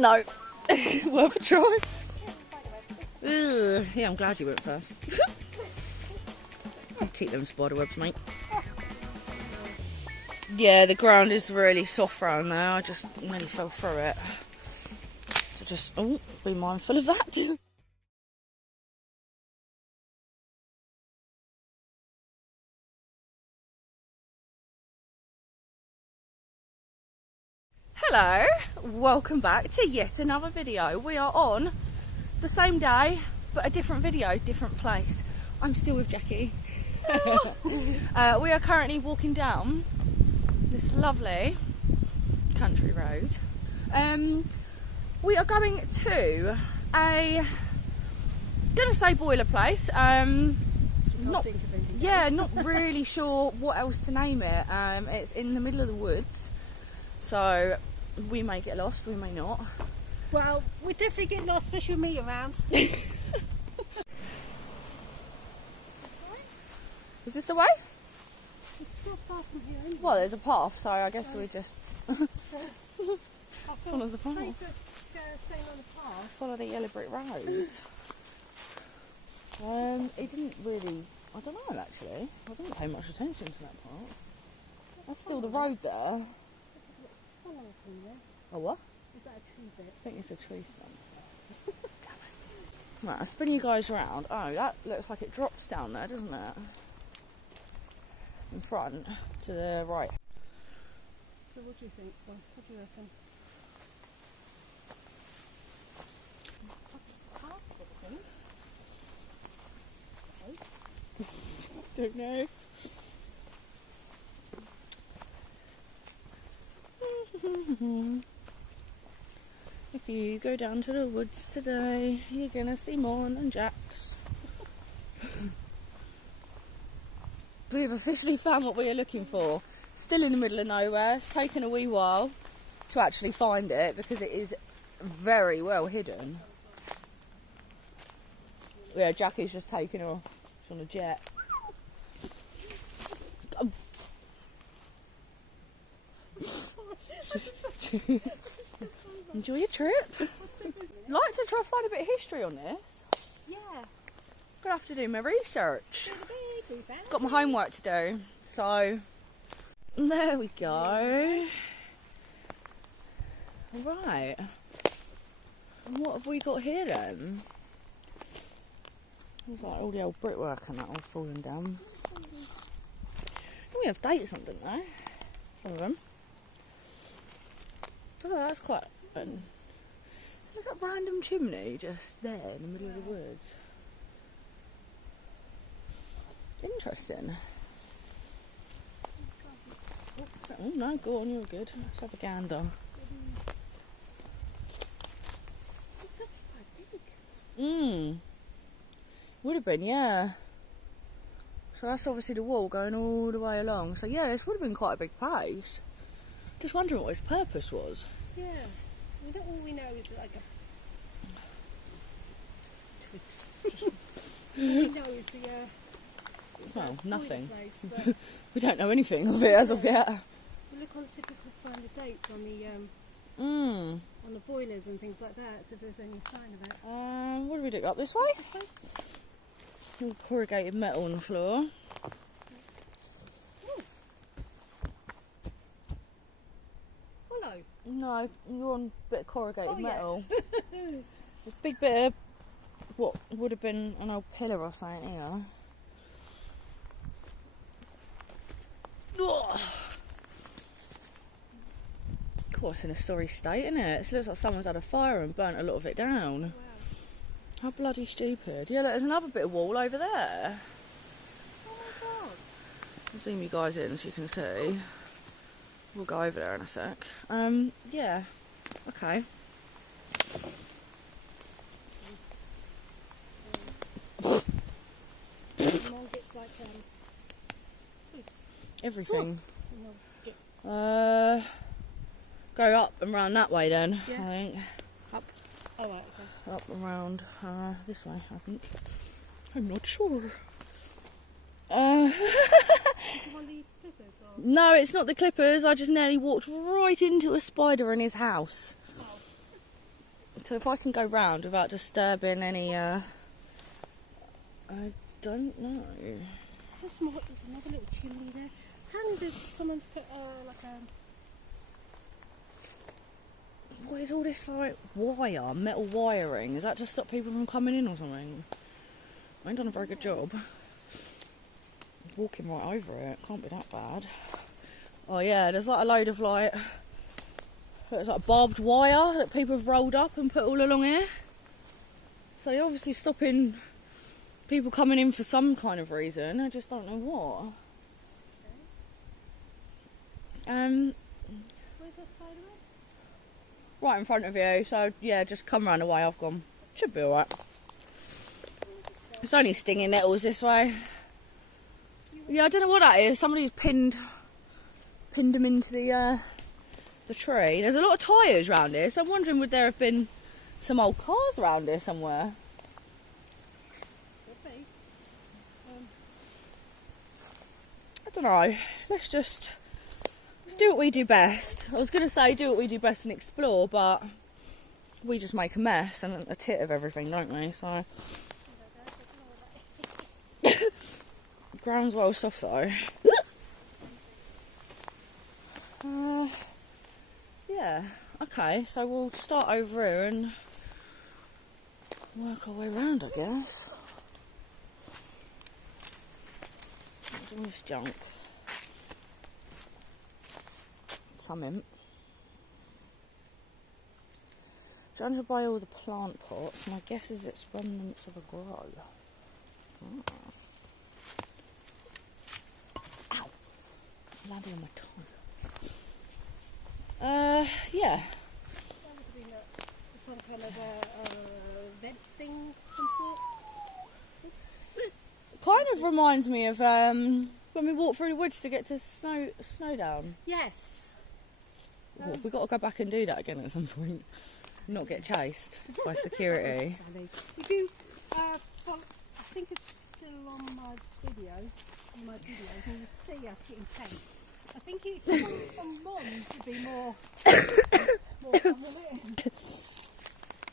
No. Worth a try. Ugh. Yeah, I'm glad you went first. Keep them spider webs, mate. Yeah, the ground is really soft around there. I just nearly fell through it. So just, be mindful of that. Hello, welcome back to yet another video. We are on the same day, but a different video, different place. I'm still with Jackie. We are currently walking down this lovely country road. We are going to gonna say boiler place. Not really sure what else to name it. It's in the middle of the woods, so we may get lost, we may not. Well, we definitely get lost, especially with me around. Is this the way? It's not far from here, anyway. Well, there's a path, so I guess we just follow the path. Staying on the path. Follow the yellow brick road. It didn't really, I don't know actually. I didn't pay much attention to that part. That's still the road there. Oh, what? Is that a tree bit? I think it's a tree stump. Damn it. Right, I'll spin you guys around. Oh, that looks like it drops down there, doesn't it? In front, to the right. So what do you think? Well, what do you reckon? Don't know. If you go down to the woods today, you're gonna see Mon and Jax. We've officially found what we are looking for. Still in the middle of nowhere. It's taken a wee while to actually find it because it is very well hidden. Yeah, Jackie's just taken off. She's on a jet. Enjoy your trip. Like to try and find a bit of history on this. Yeah. Gonna have to do my research. Got my homework to do. So there we go. Right. And what have we got here then? There's like all the old brickwork and that all falling down. We have dates on, didn't they? Some of them. Oh, that's quite fun. Look at that random chimney just there in the middle of the woods. Interesting. Oh no, go on, you're good. Let's have a gander. Would have been, yeah. So that's obviously the wall going all the way along. So yeah, this would have been quite a big place. Just wondering what its purpose was. Yeah. All we know is like a twigs. All we know is the well, nothing. Place, we don't know anything of it as of yet. We'll look on see if we can find the dates on the on the boilers and things like that, so if there's any sign of it. What do we do? Up this way? This way? All corrugated metal on the floor. Hello. No, you're on a bit of corrugated metal. Yeah. There's a big bit of what would have been an old pillar or something here. Of course, it's in a sorry state, isn't it? It looks like someone's had a fire and burnt a lot of it down. Wow. How bloody stupid. Yeah, there's another bit of wall over there. Oh my god. I'll zoom you guys in so you can see. We'll go over there in a sec. Yeah. Okay. Mum gets like twigs. Everything. No. Go up and round that way then, Yeah. I think. Up. Oh right, okay. Up and round this way, I think. I'm not sure. Is it one of the clippers or? No, it's not the clippers. I just nearly walked right into a spider in his house. Oh. So if I can go round without disturbing any, I don't know. There's another little chimney there. And someone's put like a... What is all this like metal wiring? Is that to stop people from coming in or something? I ain't done a very good job. Walking right over it, can't be that bad. Oh yeah, there's like a load of like, it's like barbed wire that people have rolled up and put all along here. So they're obviously stopping people coming in for some kind of reason. I just don't know what. Where's that side of it? Right in front of you, so yeah, just come round the way I've gone. Should be alright. It's only stinging nettles this way. Yeah, I don't know what that is. Somebody's pinned them into the tree. There's a lot of tyres around here, so I'm wondering would there have been some old cars around here somewhere? Could be. I don't know. Let's do what we do best. I was going to say do what we do best and explore, but we just make a mess and a tit of everything, don't we? So ground's well soft though. Yeah, okay, so we'll start over here and work our way around, I guess. What's all this junk? Some imp. Trying to buy all the plant pots. My guess is it's remnants of a grow. Oh. Ow! Landing on my tongue. Yeah. That would have been some kind of a vent thing, some sort. Kind of reminds me of when we walked through the woods to get to Snowdown. Yes. We've got to go back and do that again at some point. Not get chased by security. If you, well, I think it's still on my video, and you see us getting chased. I think it on Mons would be more fun, wouldn't it?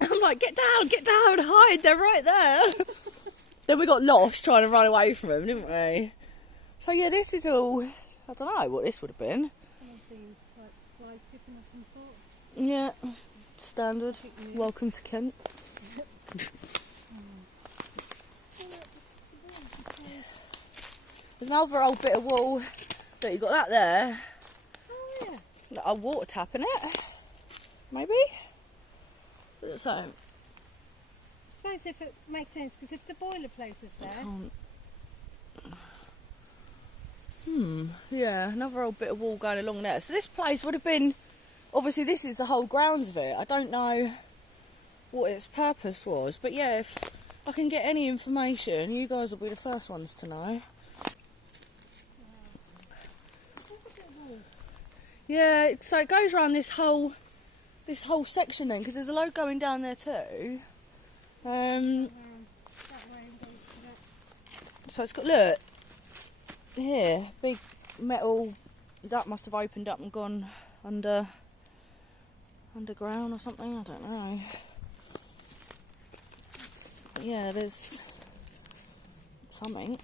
I'm like, get down, hide, they're right there. Then we got lost trying to run away from them, didn't we? So yeah, this is all, I don't know what this would have been. Someone's been like fly tipping of some sort. Yeah, standard. Welcome to Kent. There's another old bit of wall that you got that there. Oh yeah. Like a water tap in it, maybe. So I suppose if it makes sense, because if the boiler place is there, yeah, another old bit of wall going along there. So this place would have been, obviously this is the whole grounds of it. I don't know what its purpose was, but yeah, if I can get any information, you guys will be the first ones to know. Yeah, so it goes around this whole section then, because there's a load going down there too. that way and goes to that. So it's got, look, here, big metal, that must have opened up and gone underground or something, I don't know. But yeah, there's something.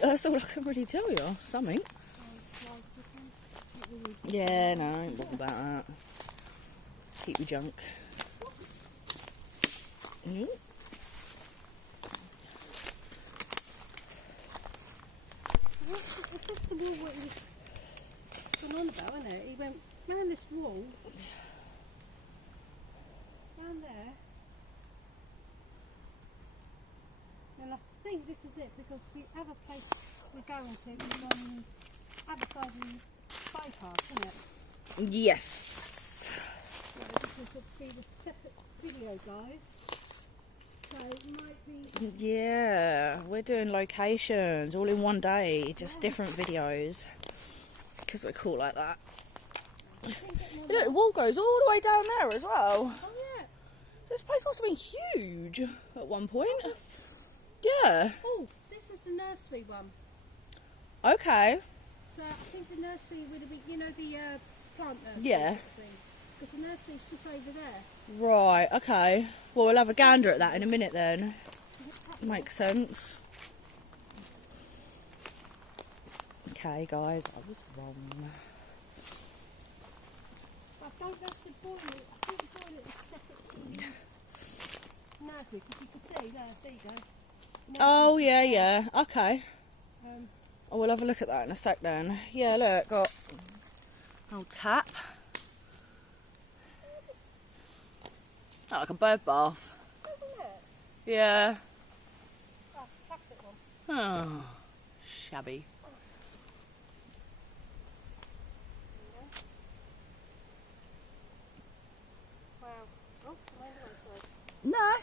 That's all I can really tell you, something. Yeah, no, I ain't bothered about that. Keep your junk. Is this the wall what he was gone on about, isn't it? He went round this wall, down there, and I think this is it, because the other place we're going to is on the other side of the bypass, isn't it? Yes. So this will be the separate video, guys. So it might be... Yeah, we're doing locations all in one day, just different videos, because we're cool like that. Look, the wall goes all the way down there as well. Oh yeah. This place must have been huge at one point. Yeah. Oh, this is the nursery one. Okay. So I think the nursery would have been, you know, the plant nursery. Yeah. Sort of thing. Because the nursery's just over there. Right, okay. Well, we'll have a gander at that in a minute then. Makes sense. Okay, guys, I was wrong. I don't know if the boiler, I think the boiler is separate from the nursery, because you can see there you go. Oh, yeah, yeah. Okay. Um, Oh, we'll have a look at that in a sec then. Yeah, look, got old tap. Oh, like a bird bath. isn't it? Yeah. That's a plastic one. Oh, shabby. Wow. Oh, I No.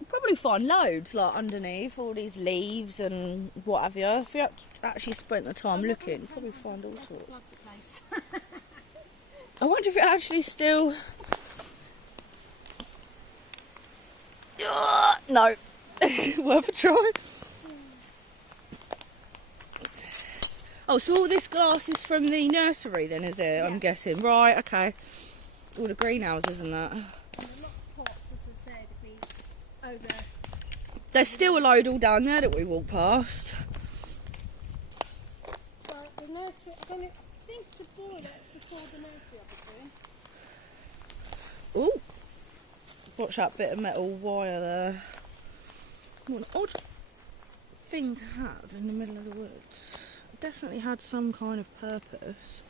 You'll probably find loads, like, underneath all these leaves and what have you. If you actually spent the time looking, you'll probably find all sorts. I wonder if it actually still... No. Worth a try. Oh, so all this glass is from the nursery then, is it? Yeah. I'm guessing. Right, okay. All the greenhouses and that. And a lot of pots, as I said, have been over. There's still a load all down there that we walked past. But the nursery, I think the boiler's before the nursery, obviously. Ooh. Watch that bit of metal wire there. What an odd thing to have in the middle of the woods. It definitely had some kind of purpose.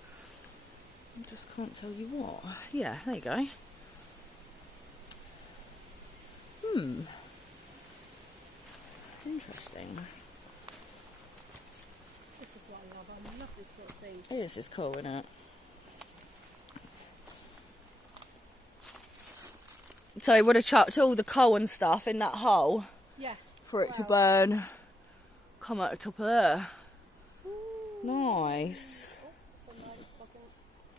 I just can't tell you what. Yeah, there you go. Interesting. This is what I love. I love this sort of thing. This is cool, isn't it? So they would have chucked all the coal and stuff in that hole Yeah. for it to Wow. burn. Come at the top of there. Ooh. Nice. Oh, so nice bucket.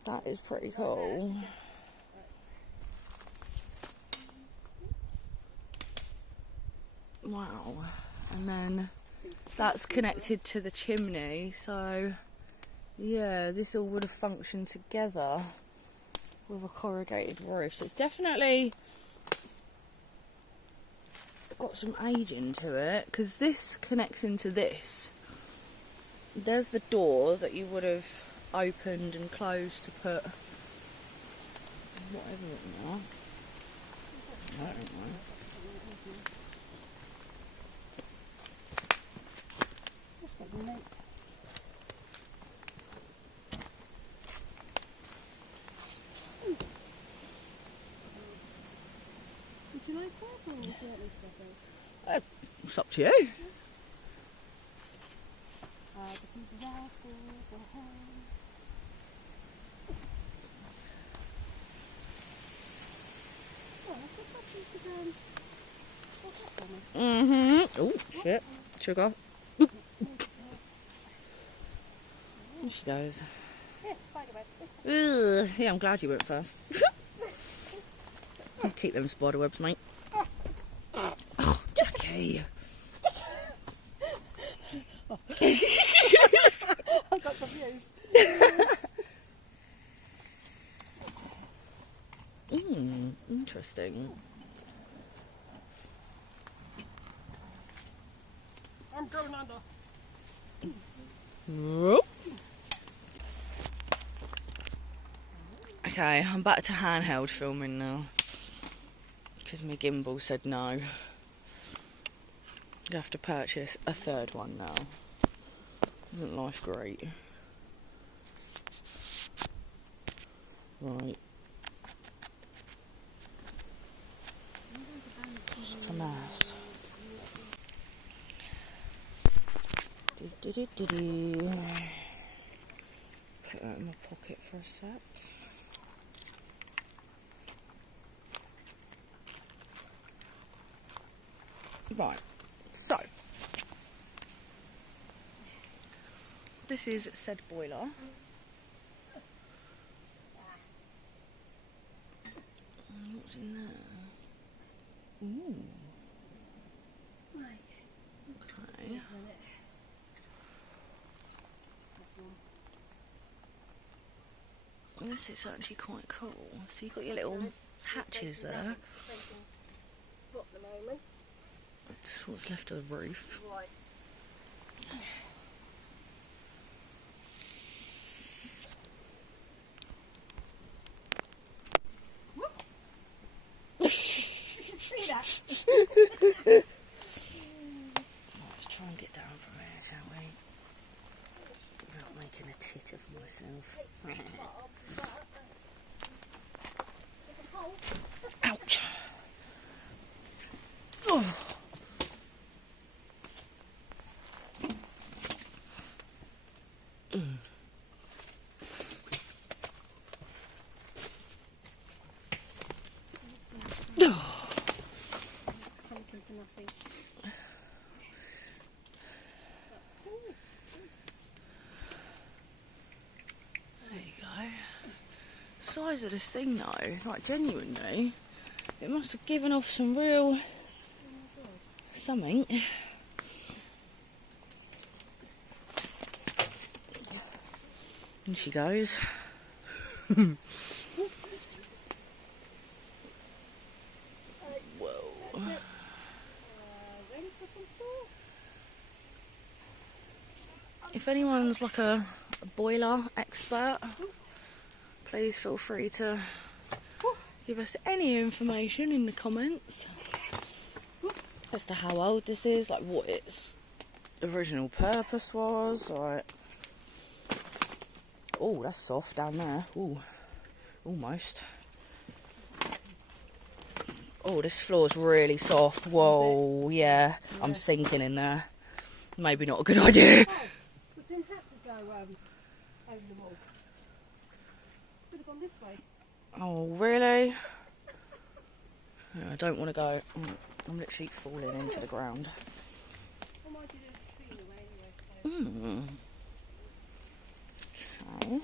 That is pretty cool. Wow. And then that's connected to the chimney, so yeah, this all would have functioned together with a corrugated roof. So it's definitely got some age into it, because this connects into this. There's the door that you would have opened and closed to put whatever it was. I don't know. Just got the milk. Would you like this or would you like me to go first? It's up to you. This is disasters ahead. Oh, I think what's that for me? Oh, shit. Sugar. There she goes. Yeah, spiderweb. Ugh. Yeah, I'm glad you went first. Keep them spider webs, mate. Oh, Jackie. I've got some views. Interesting. I'm going under. Whoop. Okay, I'm back to handheld filming now, because my gimbal said no. You have to purchase a third one now. Isn't life great? Right. Just a mess. Do-do-do-do-do. Put that in my pocket for a sec. Right, so this is said boiler. What's in there? Ooh. Okay. This is actually quite cool. So you've got your little hatches there. At the moment. That's what's left of the roof. Right. See that? Let's try and get down from here, shall we? Without making a tit of myself. Ouch. Oh. There you go. Size of this thing though, like genuinely, it must have given off some real something. And she goes. Whoa. If anyone's like a boiler expert, please feel free to give us any information in the comments as to how old this is, like what its original purpose was. Like, oh, that's soft down there. Oh, almost. Oh, this floor's really soft. Whoa, yeah, I'm sinking in there. Maybe not a good idea. We didn't have to go over the wall. Could have gone this way. Oh, really? No, I don't want to go. I'm literally falling into the ground. I might do the tree away anyway. Okay.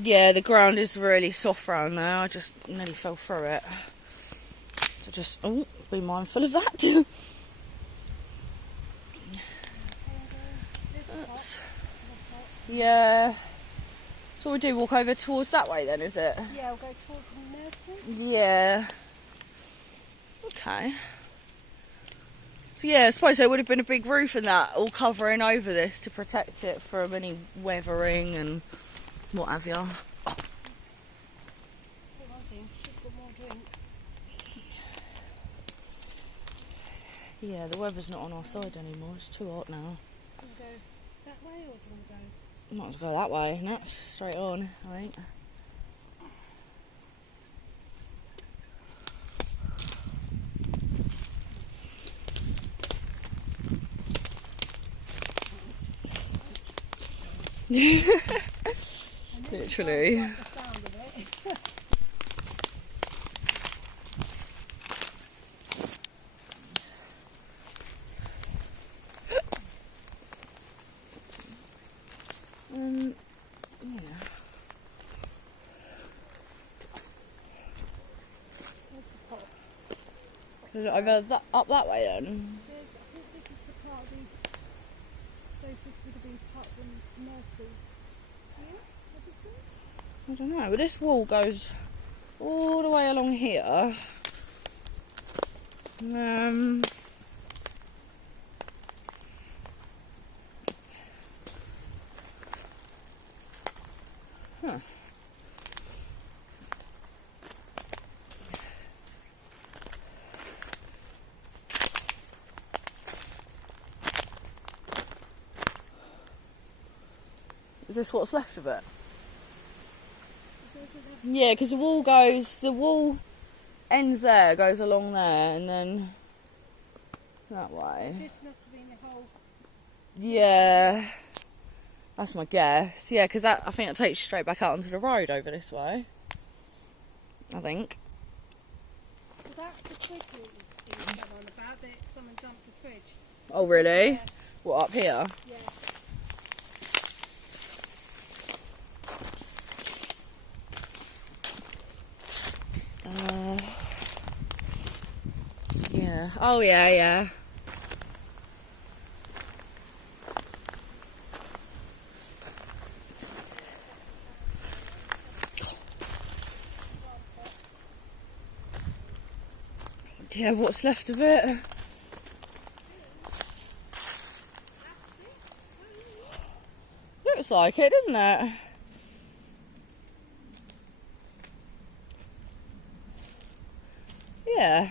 Yeah, the ground is really soft around there. I just nearly fell through it. So just, be mindful of that. Yeah. So we do walk over towards that way then, is it? Yeah, we'll go towards the nursery. Yeah. Okay. So yeah, I suppose there would have been a big roof and that all covering over this to protect it from any weathering and what have you. Oh. Yeah, the weather's not on our side anymore. It's too hot now. Do you go that way or do you want to go? Might as well go that way. No, straight on, I think. Literally. Yeah. Is it over up that way then? Yes, I think this is the part of the... I suppose this would have been part of the nursery. Yeah? I don't know, but this wall goes all the way along here. Huh. Is this what's left of it? Yeah, because the wall ends there, goes along there, and then that way. This must have been the whole... Yeah, that's my guess. Yeah, because I think it takes you straight back out onto the road over this way. I think. Well, that's the fridge we was on about, that someone dumped a fridge. Oh, really? Yeah. What, up here? Yeah. Yeah. Yeah. Oh yeah, yeah. Yeah, what's left of it? Looks like it, doesn't it? Yeah.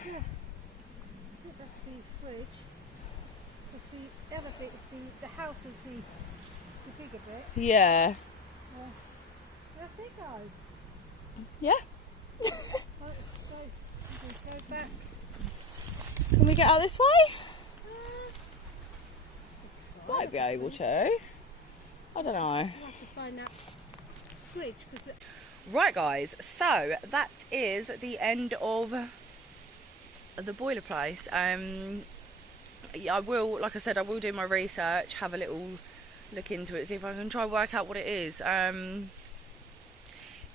So that's the fridge. It's the other bit is the house is the bigger bit. Yeah. That's it, guys. Yeah. Right, so we can go back. Can we get out this way? Try, Might be able to. I don't know. We'll have to find that fridge because Right, guys. So that is the end of the boiler place. Yeah, I will, like I said, I will do my research, have a little look into it, see if I can try and work out what it is.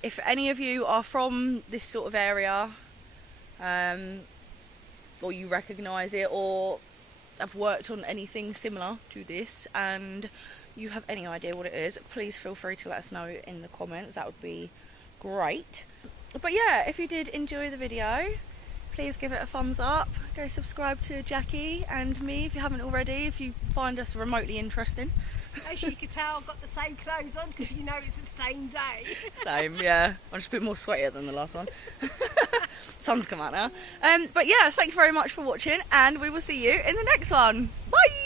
If any of you are from this sort of area, or you recognise it, or have worked on anything similar to this, and you have any idea what it is, please feel free to let us know in the comments. That would be great. But yeah, if you did enjoy the video, please give it a thumbs up. Go subscribe to Jackie and me if you haven't already, if you find us remotely interesting. as you can tell, I've got the same clothes on because you know it's the same day. Same, yeah. I'm just a bit more sweatier than the last one. Sun's come out now. But yeah, thank you very much for watching, and we will see you in the next one. Bye!